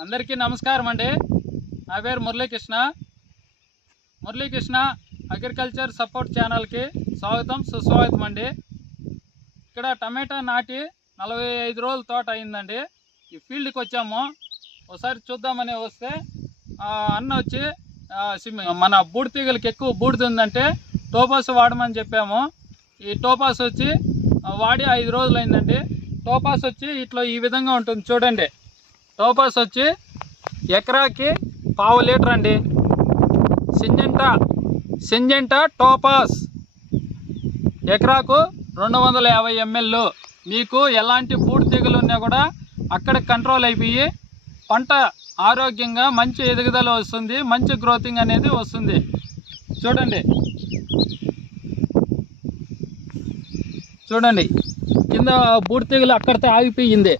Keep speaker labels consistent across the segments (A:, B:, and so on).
A: అందరికీ నమస్కారం అండి. నా పేరు మురళీకృష్ణ. మురళీకృష్ణ అగ్రికల్చర్ సపోర్ట్ ఛానల్కి స్వాగతం సుస్వాగతం అండి. ఇక్కడ టమాటా నాటి నలభై ఐదు రోజుల తోట అయిందండి. ఈ ఫీల్డ్కి వచ్చాము. ఒకసారి చూద్దామని వస్తే అన్న వచ్చి సిమ్- మన బూడి తీగలకి ఎక్కువ బూడిద ఉందంటే టోపాస్ వాడమని చెప్పాము. ఈ టోపాస్ వచ్చి వాడి ఐదు రోజులు అయిందండి. టోపాస్ వచ్చి ఇట్లా ఈ విధంగా ఉంటుంది. చూడండి. టోపాస్ వచ్చి ఎకరాకి పావు లీటర్ అండి. Syngenta Syngenta Topas. ఎకరాకు రెండు వందల యాభై ఎంఎల్. మీకు ఎలాంటి బూడి తెగులు ఉన్నా కూడా అక్కడ కంట్రోల్ అయిపోయి పంట ఆరోగ్యంగా మంచి ఎదుగుదల వస్తుంది మంచి గ్రోతింగ్ అనేది వస్తుంది. చూడండి. చూడండి. కింద బూడి తెగులు అక్కడితో ఆగిపోయింది.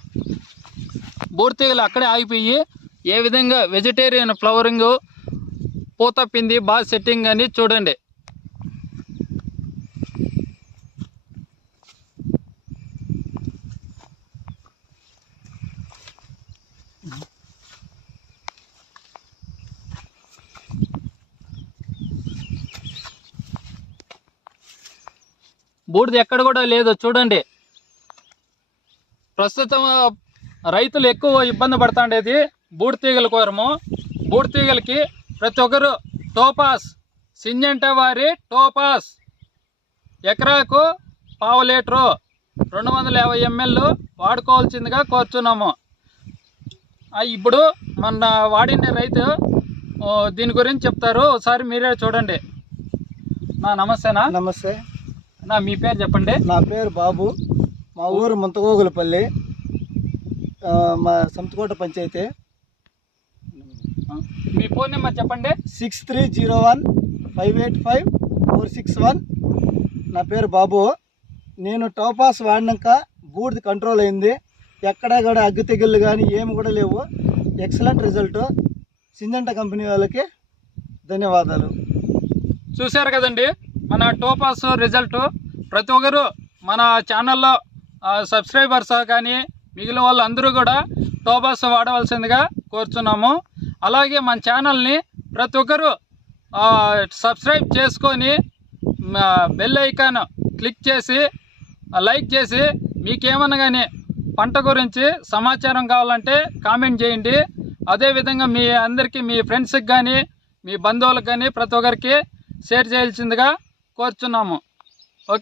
A: బూడి అక్కడే ఆగిపోయి ఏ విధంగా వెజిటేరియన్ ఫ్లవరింగ్ పూత పింది బాగా సెట్టింగ్ అని చూడండి. బూడిద ఎక్కడ కూడా లేదు చూడండి. ప్రస్తుతం రైతులు ఎక్కువ ఇబ్బంది పడుతుండేది బూడితీగల కోరము. బూడితీగలకి ప్రతి ఒక్కరు టోపాస్ సింజంట వారి టోపాస్. ఎకరాకు పావు లీటరు రెండు వందల యాభై ఎంఎల్ వాడుకోవాల్సిందిగా కోరుచున్నాము. ఇప్పుడు మన వాడిన రైతు దీని గురించి చెప్తారు. ఒకసారి మీరే చూడండి. నా నమస్తేనా
B: నమస్తే.
A: నా మీ పేరు చెప్పండి.
B: నా పేరు బాబు. మా ఊరు ముంతగోగులపల్లి. మా సంతకోట పంచాయతీ.
A: మీ ఫోన్ నెంబర్ చెప్పండి.
B: Six three zero one five eight five four six one. నా పేరు బాబు. నేను టోపాస్ వాడినాక బూడిద కంట్రోల్ అయింది. ఎక్కడా కూడా అగ్గి తెగుళ్ళు కానీ ఏమి కూడా లేవు. Excellent result. సింజంట కంపెనీ వాళ్ళకి ధన్యవాదాలు.
A: చూశారు కదండి మన టోపాస్ రిజల్ట్. ప్రతి ఒక్కరు మన ఛానల్లో సబ్స్క్రైబర్స్ కానీ మిగిలిన వాళ్ళందరూ కూడా టోబాస్ వాడవలసిందిగా కోరుచున్నాము. అలాగే మన ఛానల్ని ప్రతి ఒక్కరు సబ్స్క్రైబ్ చేసుకొని బెల్ ఐకాన్ క్లిక్ చేసి లైక్ చేసి మీకేమన్నా కానీ పంట గురించి సమాచారం కావాలంటే కామెంట్ చేయండి. అదేవిధంగా మీ అందరికీ మీ ఫ్రెండ్స్కి కానీ మీ బంధువులకు కానీ ప్రతి ఒక్కరికి షేర్ చేయాల్సిందిగా కోరుచున్నాము.